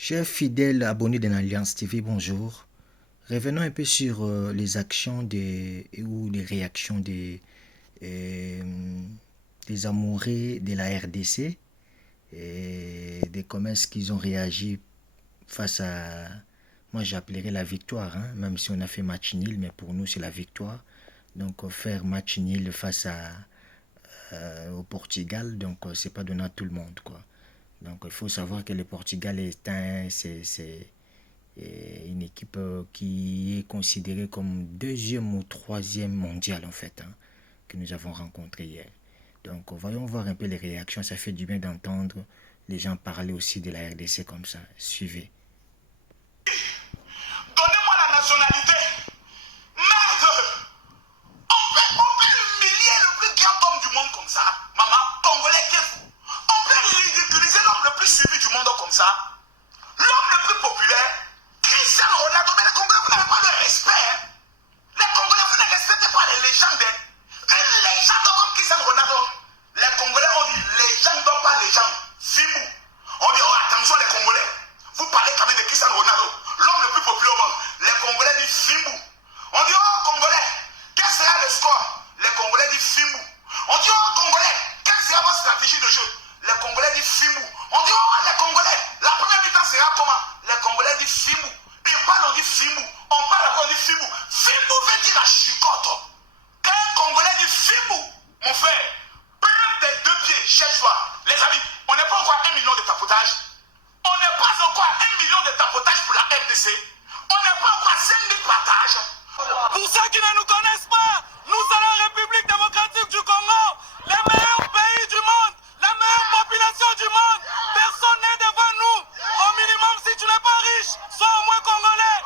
Chers fidèles abonnés de l'Alliance TV, bonjour. Revenons un peu sur les actions ou les réactions des amoureux de la RDC et des commerces qu'ils ont réagi face à, moi j'appellerais la victoire, hein, même si on a fait match nul, mais pour nous c'est la victoire. Donc faire match nul face au Portugal, donc c'est pas donné à tout le monde, quoi. Donc il faut savoir que le Portugal c'est une équipe qui est considérée comme deuxième ou troisième mondiale en fait, hein, que nous avons rencontré hier. Donc voyons voir un peu les réactions, ça fait du bien d'entendre les gens parler aussi de la RDC comme ça. Suivez. Donnez-moi la nationalité. Merde. On peut humilier le plus grand homme du monde comme ça. Maman, Congolais, qu'est-ce que vous? On peut ridiculiser l'homme le plus suivi du monde comme ça. L'homme le plus populaire, Cristiano Ronaldo. Mais les Congolais, vous n'avez pas le respect. Hein? Les Congolais, vous ne respectez pas les légendes. Hein? Une légende comme Cristiano Ronaldo. Les Congolais, on dit légende, pas légende. Fimou. On dit, oh, attention les Congolais. Vous parlez quand même de Cristiano Ronaldo, l'homme le plus populaire au monde. Les Congolais disent Fimbu. On dit, oh Congolais, quel sera le score? Les Congolais disent Fimbu. On dit, oh Congolais, quelle sera votre stratégie de jeu? Les Congolais disent Fimbu. On dit, oh les Congolais, la première mi-temps sera comment? Les Congolais disent Fimbu. Et on parle, on dit Fimbu. On parle encore, on dit Fimbu. Fimbu veut dire la chicotte. Quand un Congolais dit Fimbu, mon frère, prends tes deux pieds, cherche-toi. Les amis, on n'est pas encore 1 million de tapotage. On n'est pas encore à 1 million de tapotage pour la RDC. On n'est pas encore à 5 000 partages. Pour ceux qui ne nous connaissent pas, nous sommes la République démocratique du Congo, le meilleur pays du monde, la meilleure population du monde. Personne n'est devant nous. Au minimum, si tu n'es pas riche, sois au moins congolais.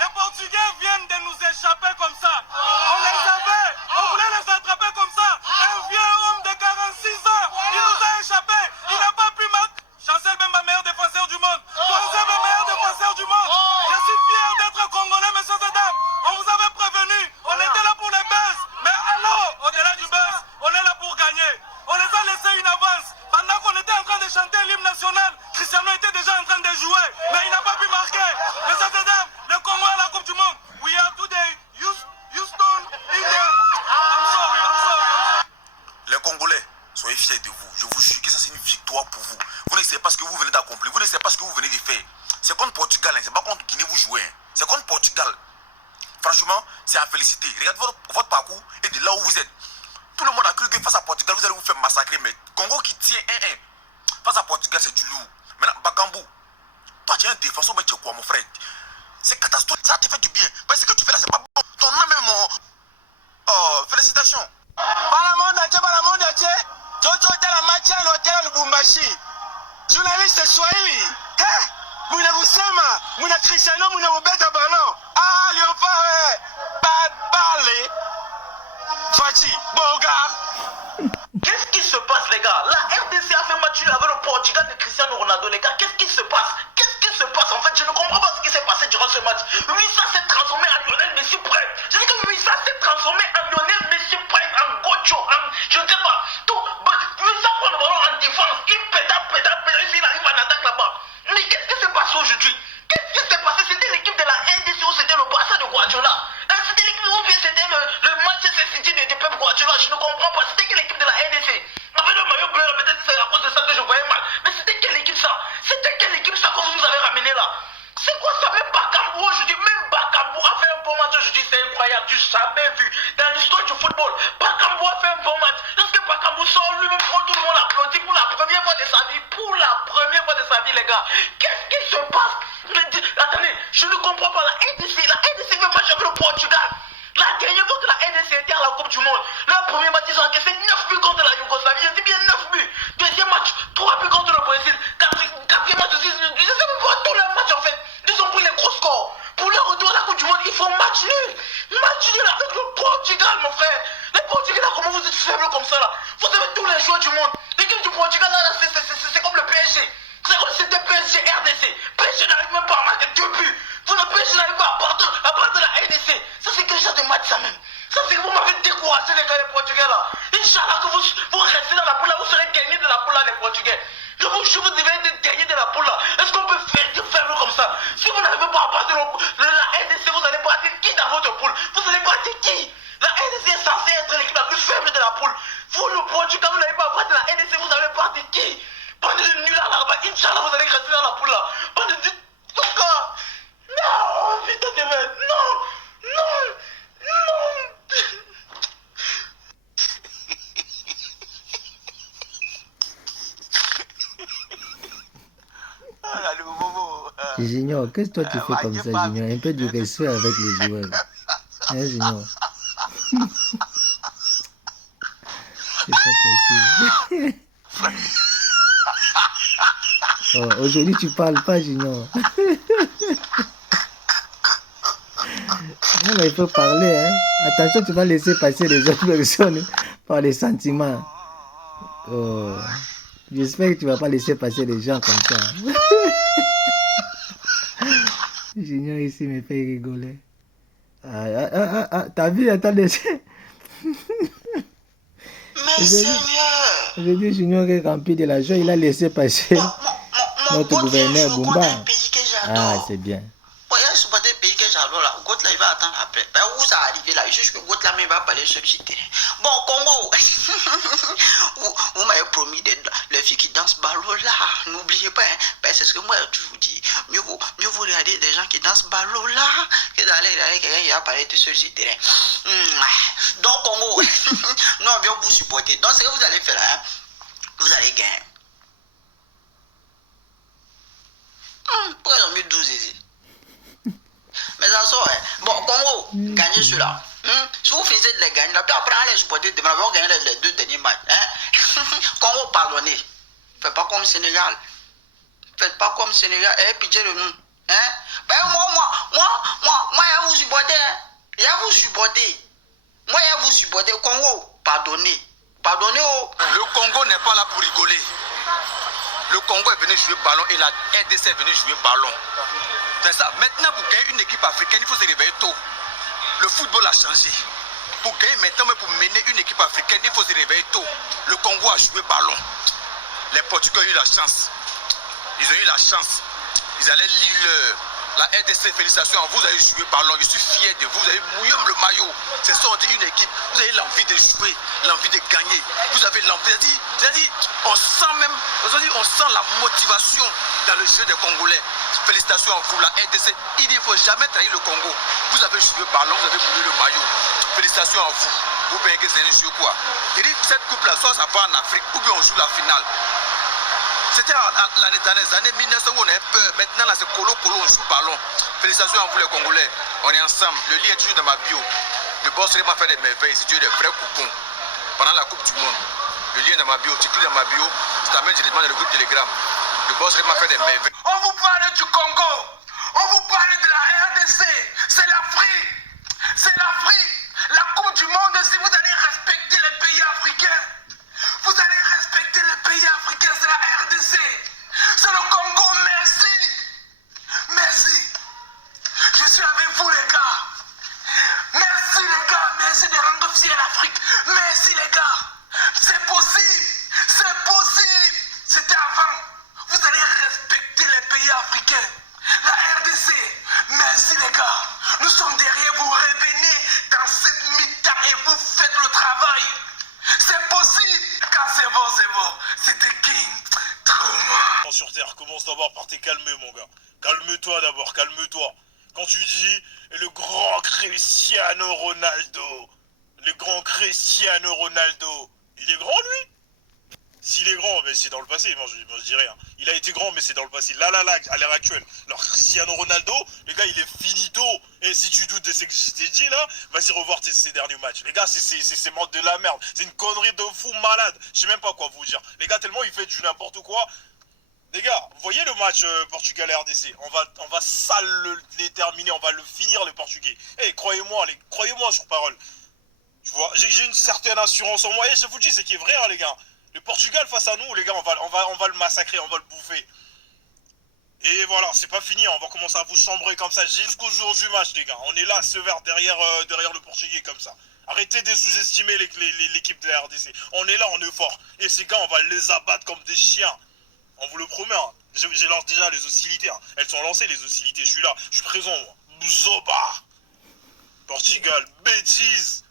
Les Portugais viennent de nous échapper comme ça. On les avait, on voulait les attraper comme ça. Un vieux homme de 46 ans, il nous a échappé. Il n'a pas pu marquer. Chancel Bemba, meilleur défenseur du monde. Chancel Bemba, meilleur défenseur du monde. Je suis fier d'être congolais, messieurs et dames. On vous avait prévenu. On était là pour les buzz. Mais alors, au-delà du buzz, on est là pour gagner. On les a laissé une avance. Pendant qu'on était en train de chanter l'hymne national, Cristiano était déjà en train de jouer. Mais il n'a pas pu marquer. Messieurs et dames, le Congo à la Coupe du Monde. We are today. Houston, India. I'm sorry. Les Congolais, soyez fiers de vous. Je vous jure que ça c'est une victoire pour vous. Vous ne savez pas ce que vous venez d'accomplir. Vous ne savez pas ce que vous venez de faire. C'est contre Portugal, hein. C'est pas contre Guinée vous jouez. Hein. C'est contre Portugal. Franchement, c'est à féliciter. Regardez votre parcours et de là où vous êtes. Tout le monde a cru que face à Portugal, vous allez vous faire massacrer. Mais Congo qui tient 1-1. Face à Portugal, c'est du lourd. Maintenant, Bakambu, toi tu es un défenseur, mais tu es quoi, mon frère? C'est catastrophique. Ça te fait du bien. Parce que ce que tu fais là, c'est pas bon. Ton nom même. Oh, félicitations. Journaliste Swahili. Muna Busema, Muna Cristiano, Muna Beta Ballon. Ah, Léopa, pas parler. Fati, Boga. Qu'est-ce qui se passe, les gars? La RDC a fait match avec le Portugal de Cristiano Ronaldo, les gars. Qu'est-ce qui se passe? Qu'est-ce qui se passe? En fait, je ne comprends pas ce qui s'est passé durant ce match. Oui, ça s'est transformé en Lionel Messi prêt. Je dis que oui, ça s'est transformé en Lionel Messi prêt, en Gocho, en je ne sais pas. Tout. Oui, ça prend le ballon en défense. Il pédale, il arrive en attaque là-bas. Mais qu'est-ce qui s'est passé aujourd'hui? Qu'est-ce qui s'est passé? C'était l'équipe de la RDC ou c'était le Barça de Guardiola? C'était l'équipe ou bien c'était le Manchester City de Pep Guardiola? Je ne comprends pas. C'était quelle équipe de la RDC? Avec le maillot bleu, peut-être c'est à cause de ça que je voyais mal. Mais c'était quelle équipe ça? C'était quelle équipe ça que vous nous avez ramené là? C'est quoi ça? Même Bakambu aujourd'hui, même Bakambu a fait un bon match aujourd'hui, c'est incroyable, du jamais vu. Dans l'histoire du football, Bakambu a fait un bon match. Lorsque Bakambu sort lui-même, tout le monde applaudit pour la première fois de sa vie. Pour la première fois de sa vie, les gars. Qu'est-ce qui se passe? Attendez, je ne comprends pas. La RDC fait match avec le Portugal. La dernière fois que la RDC était à la Coupe du Monde, leur premier match, ils ont encaissé 9 buts contre la Yougoslavie. Je dis bien 9 buts. Deuxième match, 3 buts contre le Brésil. Quatrième match aussi, je ne sais même pas tous les matchs en fait. Ils ont pris les gros scores. Pour leur retour à la Coupe du Monde, il faut match nul. Match nul avec le Portugal, mon frère. Les Portugais, là, comment vous êtes faibles comme ça, là? Vous avez tous les joueurs du monde. L'équipe du Portugal, là, c'est comme le PSG. C'est comme si c'était PSG RDC. PSG n'arrive même pas à marquer 2 buts. Vous ne PSG n'arrive pas à battre la RDC. Ça, c'est quel genre de match, ça même? Ça, c'est que vous m'avez découragé, les gars, les Portugais, là. Inch'Allah, que vous restez dans la poule, là, vous serez dernier de la poule là, les Portugais. Je vous devez être dernier de la poule là. Est-ce qu'on peut faire comme ça? Si vous n'arrivez pas à battre la RDC, vous allez battre qui dans votre poule? Vous allez battre qui? La RDC est censée être l'équipe la plus faible de la poule. Vous, le Portugal, vous n'avez pas à battre la RDC, vous allez battre qui? Bande de nuls là-bas, Inch'Allah, vous allez rester dans la poule là. Bande de... Non, putain de merde, non, non, non. Ah, le bobo. Junior, qu'est-ce que toi tu fais comme ça, Junior? Un peu du respect avec les joueurs. Hein, Junior? C'est pas possible. Oh, aujourd'hui, tu parles pas, Junior. Non, mais il faut parler, hein. Attention, tu vas laisser passer les autres personnes par les sentiments. Oh. J'espère que tu vas pas laisser passer les gens comme ça. Junior ici me fait rigoler. T'as vu, attendez. Mais Seigneur. Aujourd'hui, Junior est rempli de la joie. Il a laissé passer notre gouverneur Bumba. Ah, c'est bien. Voyez, ce pas des pays que j'adore là. Goth là, il va attendre après. Ben, où ça arrive là? Juste que Goth là, mais il va parler sur le terrain. Bon, Congo, vous m'avez promis les filles qui dansent ballot là. N'oubliez pas, hein. Ben, c'est ce que moi je toujours dis. Mieux vous regarder des gens qui dansent ballot là que d'aller quelqu'un qui va parler de sur le terrain. Donc, Congo, nous on vient vous supporter. Donc, ce que vous allez faire là, hein, vous allez gagner. Pourquoi ils ont mis 12 ici? Mais ça sort, hein. Bon, Congo, gagnez ceux-là. Si vous finissez de les gagner, là, puis après, on les supporter demain, on va gagner les 2 derniers matchs. Hein? Congo, pardonnez. Faites pas comme Sénégal. Faites pas comme Sénégal. Pitié de nous. Hein? Ben, moi, il vous supporter. Hein? Il vous supporter. Moi, il vous supporter. Congo, pardonnez. Pardonnez. Oh. Le Congo n'est pas là pour rigoler. Le Congo est venu jouer ballon et la RDC est venu jouer ballon. C'est ça. Maintenant, pour gagner une équipe africaine, il faut se réveiller tôt. Le football a changé. Pour gagner maintenant, mais pour mener une équipe africaine, il faut se réveiller tôt. Le Congo a joué ballon. Les Portugais ont eu la chance. Ils ont eu la chance. Ils allaient lire la RDC. Félicitations à vous, vous avez joué ballon. Je suis fier de vous. Vous avez mouillé le maillot. C'est ça, on dit une équipe. Vous avez l'envie de jouer, l'envie de gagner. Vous avez l'envie. C'est-à-dire, on sent même, on sent la motivation dans le jeu des Congolais. Félicitations à vous, la RDC. Il ne faut jamais trahir le Congo. Vous avez joué ballon, vous avez mouillé le maillot. Félicitations à vous. Vous payez que c'est un jeu quoi. Je dis, cette coupe-là, soit ça va en Afrique, ou bien on joue la finale. C'était dans les années 1900 où on avait peur. Maintenant, là, c'est colo, on joue ballon. Félicitations à vous, les Congolais. On est ensemble. Le lien est toujours dans ma bio. Le boss m'a fait des merveilles. C'est des vrais coupons. Pendant la Coupe du Monde. Le lien est dans ma bio. Tu cliques dans ma bio. Tu t'amènes directement dans le groupe Telegram. Le boss m'a fait des merveilles. On vous parle du Congo. On vous parle de la RDC. C'est l'Afrique. C'est l'Afrique. La Coupe du Monde, si vous allez respecter les pays africains. Vous allez respecter les pays africains, c'est la RDC. C'est le Congo, merci. Merci. Je suis avec vous les gars. Merci les gars, merci de rendre fier l'Afrique. Merci les gars. C'est possible. C'est possible. C'était avant. Vous allez respecter les pays africains. La RDC, merci les gars. Nous sommes derrière vous. Revenez dans cette mi-temps et vous faites le travail. C'est possible. Quand c'est bon. C'était King. Trauma. Sur Terre, commence d'abord par te calmer, mon gars. Calme-toi d'abord, calme-toi. Quand tu dis le grand Cristiano Ronaldo, le grand Cristiano Ronaldo, il est grand lui? S'il est grand, mais c'est dans le passé, moi je dis rien. Il a été grand, mais c'est dans le passé. Là, à l'heure actuelle. Alors Cristiano Ronaldo, les gars, il est finito. Et si tu doutes de ce que je t'ai dit là, vas-y revoir ces derniers matchs. Les gars, c'est mort de la merde. C'est une connerie de fou malade. Je sais même pas quoi vous dire. Les gars, tellement il fait du n'importe quoi. Les gars, vous voyez le match Portugal-RDC, on va ça les terminer, on va le finir les Portugais. Eh, croyez-moi sur parole. Tu vois, j'ai une certaine assurance en moi. Et je vous dis, c'est qui est vrai, hein, les gars. Le Portugal face à nous, les gars, on va le massacrer, on va le bouffer. Et voilà, c'est pas fini, on va commencer à vous chambrer comme ça jusqu'au jour du match, les gars. On est là, sévère, derrière le Portugais comme ça. Arrêtez de sous-estimer l'équipe de la RDC. On est là, on est fort. Et ces gars, on va les abattre comme des chiens. On vous le promet. Hein. J'ai lancé déjà les hostilités. Hein. Elles sont lancées, les hostilités. Je suis là, je suis présent. Moi. Zoba. Portugal, bêtise.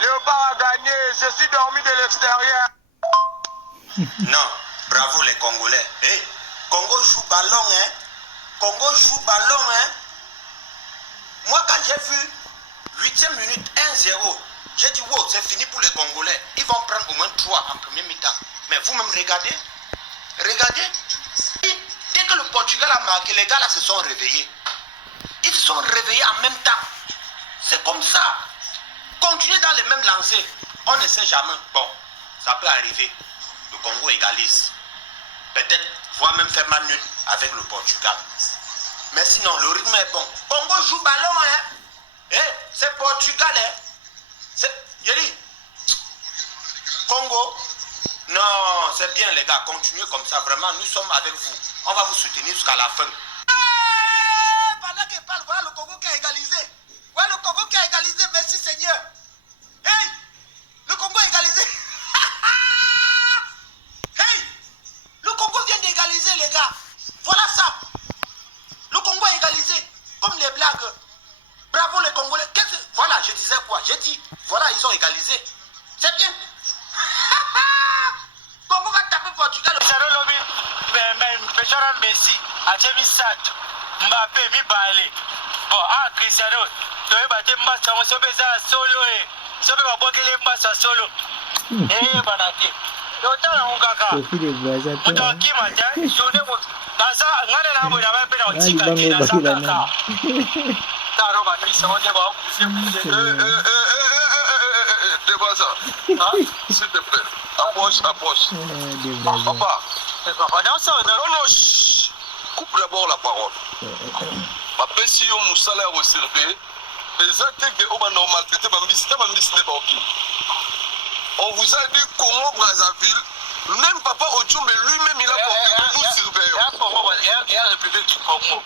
Léopard a gagné, je suis dormi de l'extérieur. Non, bravo les Congolais. Hey, Congo joue ballon, hein. Congo joue ballon, hein. Moi, quand j'ai vu 8e minute 1-0, j'ai dit, wow, c'est fini pour les Congolais. Ils vont prendre au moins 3 en premier mi-temps. Mais vous-même, regardez. Regardez. Dès que le Portugal a marqué, les gars là se sont réveillés. Ils se sont réveillés en même temps. C'est comme ça. Continuez dans les mêmes lancers. On ne sait jamais. Bon, ça peut arriver. Le Congo égalise. Peut-être voire même faire mal nul avec le Portugal. Mais sinon, le rythme est bon. Congo joue ballon, hein. Eh, c'est Portugal, hein. C'est... Yeri. Congo. Non, c'est bien les gars. Continuez comme ça. Vraiment, nous sommes avec vous. On va vous soutenir jusqu'à la fin. Pendant qu'il parle, voilà le Congo qui a égalisé. Voilà le Congo qui a égalisé. Merci Seigneur. Hey, le Congo a égalisé. Hey, le Congo vient d'égaliser les gars. Voilà ça. Le Congo a égalisé. Comme les blagues. Bravo les Congolais. Voilà, je disais quoi? J'ai dit, voilà, ils ont égalisé. C'est bien. Congo va taper Portugal. Messi, Adjemi Sad, Mbappé, Mibale. Bon, ah, Cristiano, tu veux battre Mbassa, on se fait ça solo. Si on va boire les Mbassa solo. Eh, Banaki. L'autant, on gaga. On doit qui matin, je ne vois pas. Ça, on a la bonne avec la tika qui n'a pas d'accord. T'as roba, Chris, on est bon. Débat ça. S'il te plaît. Approche. Papa. Non, chut. Coupe d'abord la parole. Papa, si on moussala a reservé, les actes que on va normal traiter, on vous a dit Congo Brazzaville, même Papa Ochumbe lui-même il a porté que nous surveillons. Il y a République du Congo.